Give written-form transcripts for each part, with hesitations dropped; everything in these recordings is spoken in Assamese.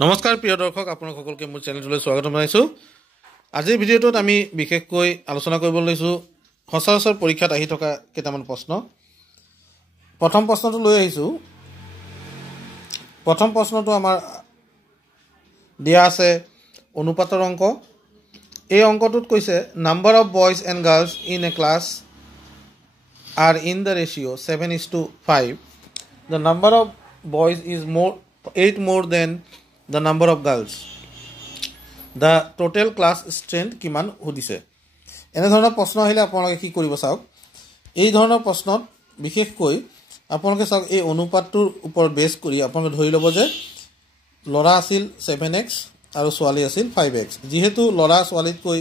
নমস্কাৰ প্ৰিয় দৰ্শক, আপোনাক সকলোকে মোৰ চেনেললৈ স্বাগতম জনাইছোঁ। আজিৰ ভিডিঅ'টোত আমি বিশেষকৈ আলোচনা কৰিব লৈছোঁ সচৰাচৰ পৰীক্ষাত আহি থকা কেইটামান প্ৰশ্ন। প্ৰথম প্ৰশ্নটো লৈ আহিছোঁ। প্ৰথম প্ৰশ্নটো আমাৰ দিয়া আছে অনুপাতৰ অংক। এই অংকটোত কৈছে number of boys and girls in a class are in the ratio 7:5. The number of boys is 8 more than the number of girls. The total class strength কিমান সুধিছে। এনে ধৰণৰ প্ৰশ্ন আহিলে আপোনালোকে কি কৰিব চাওক। এই ধৰণৰ প্ৰশ্নত বিশেষকৈ আপোনালোকে চাওক এই অনুপাতটোৰ ওপৰত বেছ কৰি আপোনালোকে ধৰি ল'ব যে ল'ৰা আছিল 7x আৰু ছোৱালী আছিল 5x। যিহেতু ল'ৰা ছোৱালীতকৈ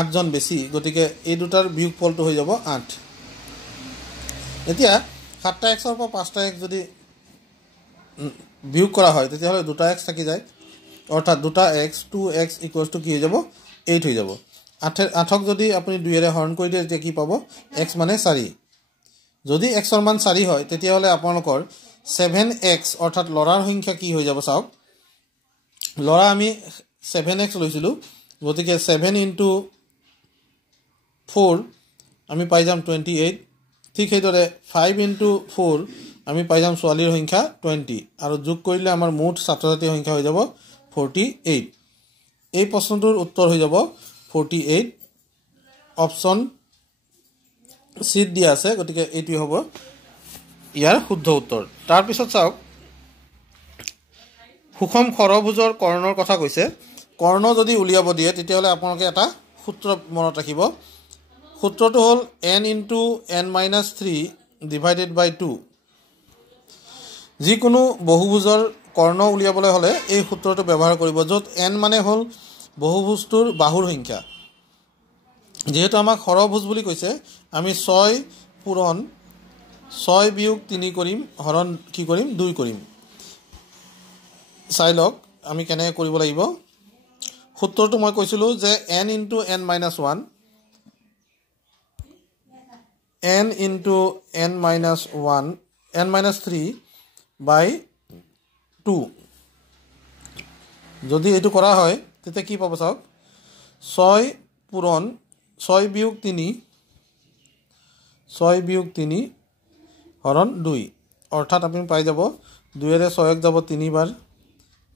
8জন বেছি, গতিকে এই দুটাৰ বিয়োগফলটো হৈ যাব 8। এতিয়া 7টা এক্সৰ পৰা 5টা এক্স যদি বিয়োগ কৰা হয় তেতিয়াহ'লে 2টা এক্স থাকি যায়, অৰ্থাৎ 2টা এক্স 2x ইকুৱেলছ টু কি হৈ যাব 8 হৈ যাব। 8ক যদি আপুনি 2ৰে হৰণ কৰি দিয়ে তেতিয়া কি পাব, x মানে 4। যদি xৰ মান 4 হয় তেতিয়াহ'লে আপোনালোকৰ 7x অৰ্থাৎ ল'ৰাৰ সংখ্যা কি হৈ যাব চাওক। ল'ৰা আমি 7x লৈছিলোঁ, গতিকে 7 × 4 আমি পাই যাম 28। ঠিক সেইদৰে 5 × 4 আমি পাই যাম ছোৱালীৰ সংখ্যা 20, আৰু যোগ কৰিলে আমাৰ মুঠ ছাত্ৰ ছাত্ৰীৰ সংখ্যা হৈ যাব 48। এই প্ৰশ্নটোৰ উত্তৰ হৈ যাব 48। অপশ্যন চিত দিয়া আছে, গতিকে এইটোৱে হ'ব ইয়াৰ শুদ্ধ উত্তৰ। তাৰপিছত চাওক সুষম ষড়ভুজৰ কৰ্ণৰ কথা কৈছে। কৰ্ণ যদি উলিয়াব দিয়ে তেতিয়াহ'লে আপোনালোকে এটা সূত্ৰ মনত ৰাখিব। সূত্ৰটো হ'ল n × n-3 ডিভাইডেড বাই 2। যিকোনো বহুভুজৰ কৰ্ণ উলিয়াবলৈ হ'লে এই সূত্ৰটো ব্যৱহাৰ কৰিব, য'ত n মানে হ'ল বহুভুজটোৰ বাহুৰ সংখ্যা। যিহেতু আমাক ষড়ভুজ বুলি কৈছে, আমি 6 পূৰণ 6 বিয়োগ 3 কৰিম, হৰণ কি কৰিম 2 কৰিম। চাই লওক আমি কেনেকৈ কৰিব লাগিব। সূত্ৰটো মই কৈছিলোঁ যে n × n-1 n × n-3 বাই 2। যদি এইটো কৰা হয় তেতিয়া কি পাব চাওক, 6 পূৰণ 6 বিয়োগ 3 হৰণ 2, অৰ্থাৎ আপুনি পাই যাব 2ৰে 6ক যাব 3 বাৰ,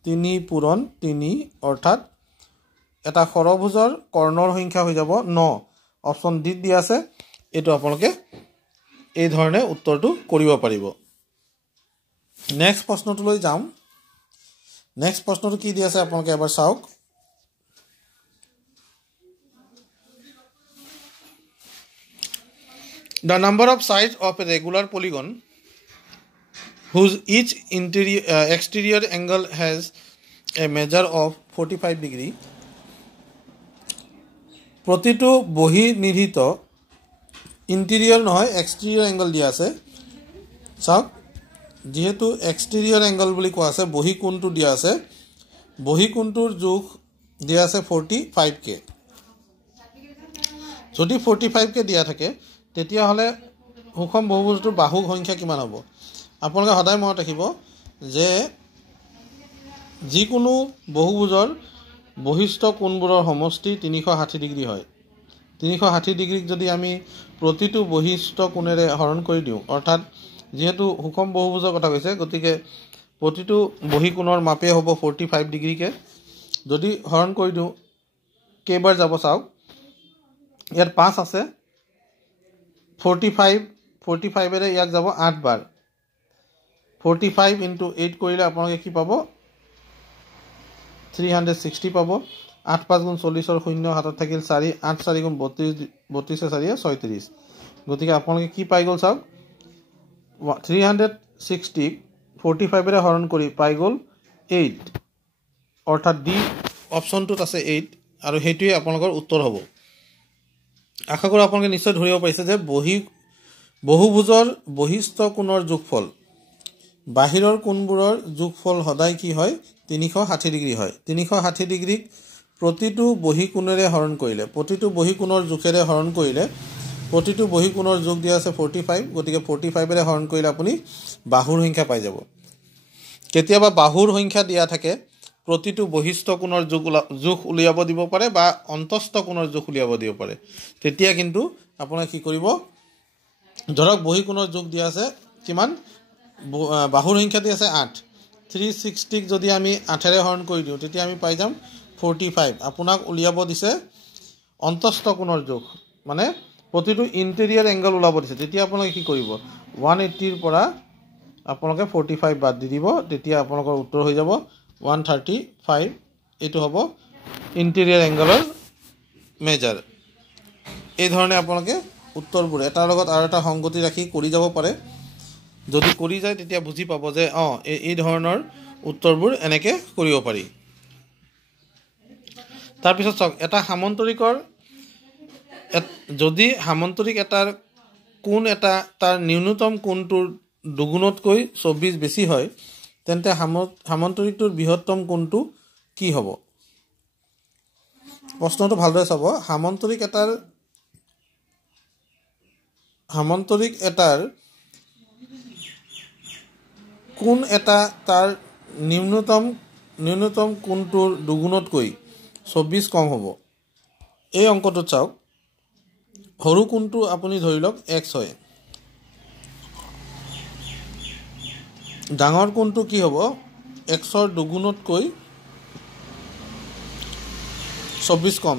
3 পূৰণ 3, অৰ্থাৎ এটা ষড়ভুজৰ কৰ্ণৰ সংখ্যা হৈ যাব 9। অপশ্যন ডিত দিয়া আছে। এইটো আপোনালোকে এই ধৰণে উত্তৰটো কৰিব পাৰিব। নেক্সট প্ৰশ্নটোলৈ যাম। নেক্সট প্ৰশ্নটো কি দি আছে আপোনালোকে এবাৰ চাওক। The number of sides of a regular polygon whose each exterior angle has a measure of 45 degree. প্ৰতিটো বহিৰ্নিহিত ইণ্টেৰিয়ৰ নহয় এক্সটেৰিয়ৰ এংগল দিয়া আছে। চাওক যিহেতু এক্সটেৰিয়ৰ এংগল বুলি কোৱা আছে, বহি কোণটো দিয়া আছে, বহি কোণটোৰ জোখ দিয়া আছে 45K। যদি 45K দিয়া থাকে তেতিয়াহ'লে সুষম বহুভুজটোৰ বাহুৰ সংখ্যা কিমান হ'ব। আপোনালোকে সদায় মনত ৰাখিব যে যিকোনো বহুভুজৰ বহিস্থ কোণবোৰৰ সমষ্টি 360 ডিগ্ৰী হয়। 360 ডিগ্ৰীক যদি আমি প্ৰতিটো বহিস্থ কোণেৰে হৰণ কৰি দিওঁ, অৰ্থাৎ যিহেতু সুষম বহুভুজৰ কথা কৈছে, গতিকে প্ৰতিটো বহি কোণৰ মাপে হ'ব 45 ডিগ্ৰীকে। যদি হৰণ কৰি দিওঁ কেইবাৰ যাব চাওক, ইয়াত 5 আছে, 45ৰে ইয়াক যাব 8 বাৰ। 45 × 8 কৰিলে আপোনালোকে কি পাব, 360 পাব। 8 5 × 40ৰ 0 হাতত থাকিল 4, 8 4 × 32 4 36। গতিকে আপোনালোকে কি পাই গ'ল চাওক, 360ক 45ৰে হৰণ কৰি পাই গ'ল 8, অৰ্থাৎ ডি অপশ্যনটোত আছে 8, আৰু সেইটোৱে আপোনালোকৰ উত্তৰ হ'ব। আশা কৰোঁ আপোনালোকে নিশ্চয় ধৰিব পাৰিছে যে বহুভুজৰ বহিস্থ কোণৰ যোগফল বাহিৰৰ কোণবোৰৰ যোগফল সদায় কি হয় 360 ডিগ্ৰী হয়। 360 ডিগ্ৰীক প্ৰতিটো বহি কোণেৰে হৰণ কৰিলে, প্ৰতিটো বহি কোণৰ জোখেৰে হৰণ কৰিলে, প্ৰতিটো বহি কোণৰ যোগ দিয়া আছে 45, গতিকে 45ৰে হৰণ কৰিলে আপুনি বাহুৰ সংখ্যা পাই যাব। কেতিয়াবা বাহুৰ সংখ্যা দিয়া থাকে প্ৰতিটো বহিস্থ কোণৰ জোখ উলিয়াব দিব পাৰে বা অন্তস্থ কোণৰ জোখ উলিয়াব দিব পাৰে তেতিয়া কিন্তু আপোনাক কি কৰিব ধৰক বহি কোণৰ জোখ দিয়া আছে কিমান বাহুৰ সংখ্যা দিয়া আছে 8 360 যদি আমি 8 ৰে হৰণ কৰি দিওঁ তেতিয়া আমি পাই যাম 45 আপোনাক উলিয়াব দিছে অন্তস্থ কোণৰ জোখ মানে প্ৰতিটো ইন্টেৰিয়ৰ এংগল ওলাব দিছে তেতিয়া আপোনাক কি কৰিব 180 ৰ পৰা আপোনালোকে 45 বাদ দি দিব তেতিয়া আপোনালোকৰ উত্তৰ হৈ যাব 135 এটো হ'ব ইন্টেৰিয়ৰ এংগলৰ মেজাৰ এই ধৰণে আপোনালোকে উত্তৰবোৰ এটাৰ লগত আৰু এটা সংগতি ৰাখি কৰি যাব পাৰে যদি কৰি যায় তেতিয়া বুজি পাব যে এই ধৰণৰ উত্তৰবোৰ এনেকে কৰিব পাৰি তাৰ পিছত চাওক এটা সামন্তৰিকৰ যদি সামন্তৰিক এটাৰ কোণ এটা তাৰ ন্যূনতম কোণটোৰ দুগুণতকৈ 24 বেছি হয় তেন্তে সামন্তৰিকটোৰ বৃহত্তম কোণটো কি হ'ব প্ৰশ্নটো ভালদৰে চাব সামন্তৰিক এটাৰ কোণ এটা তাৰ ন্যূনতম কোণটোৰ দুগুণতকৈ 24 কম হ'ব এই অংকটো চাওক সৰু কোণটো আপুনি ধৰি লওক x হয় ডাঙৰ কোণটো কি হ'ব x ৰ দুগুণতকৈ 24 কম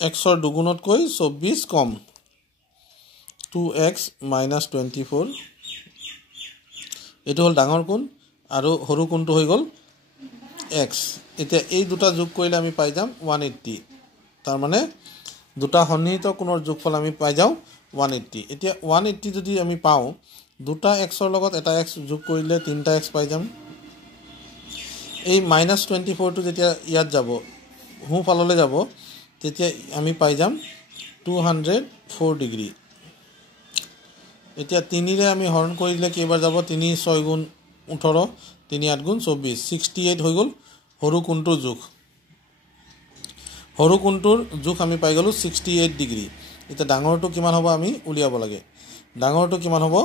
x ৰ দুগুণতকৈ 24 কম 2x - 24 এটো হল ডাঙৰ কোণ আৰু সৰু কোণটো হৈ গল x এতিয়া এই দুটা যোগ কৰিলে আমি পাই যাম 180 তাৰ মানে দুটা সন্নিহিত কোণৰ যোগফল আমি পাই যাও 180 এতিয়া 180 যদি আমি পাও দুটা x ৰ লগত এটা x যোগ কৰিলে তিনটা x পাই যাম এই -24 টো যেতিয়া ইয়াত যাব হু ফাললে যাব তেতিয়া আমি পাই যাম 204 ডিগ্ৰী এতিয়া 3 ৰে আমি হৰণ কৰিলে কেইবাৰ যাব 3 6 গুণ 18 3 8 গুণ 24 68 হৈ গল সৰু কোণটোৰ জোখ আমি পাই গলো 68 ডিগ্ৰী এতিয়া ডাঙৰটো কিমান হ'ব আমি উলিয়াব লাগে ডাঙৰটো কিমান হ'ব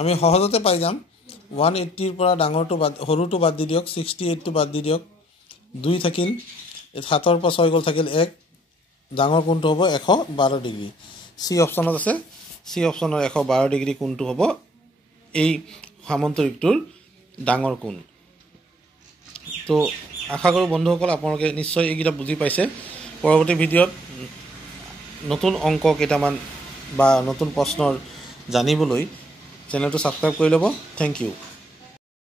আমি সহজতে পাই যাম 180 ৰ পৰা ডাঙৰটো সৰুটো বাদ দি দিয়ক 68 টো বাদ দি দিয়ক 2 থাকিল 7 ৰ পৰা 6 গল থাকিল 1 ডাঙৰ কোণটো হ'ব 112 ডিগ্ৰী সি অপচনত আছে সি অপচনৰ 112 ডিগ্ৰী কোণটো হ'ব এই সামন্তৰিকটোৰ ডাঙৰ কোণ তো আশা কৰো বন্ধুসকল আপোনালোকে নিশ্চয় এইগিটা বুজি পাইছে পৰৱৰ্তী ভিডিঅত নতুন অংক কেইটামান বা নতুন প্ৰশ্নৰ জানিবলৈ চেনেলটো সাবস্ক্ৰাইব কৰি ল'ব থ্যাংক ইউ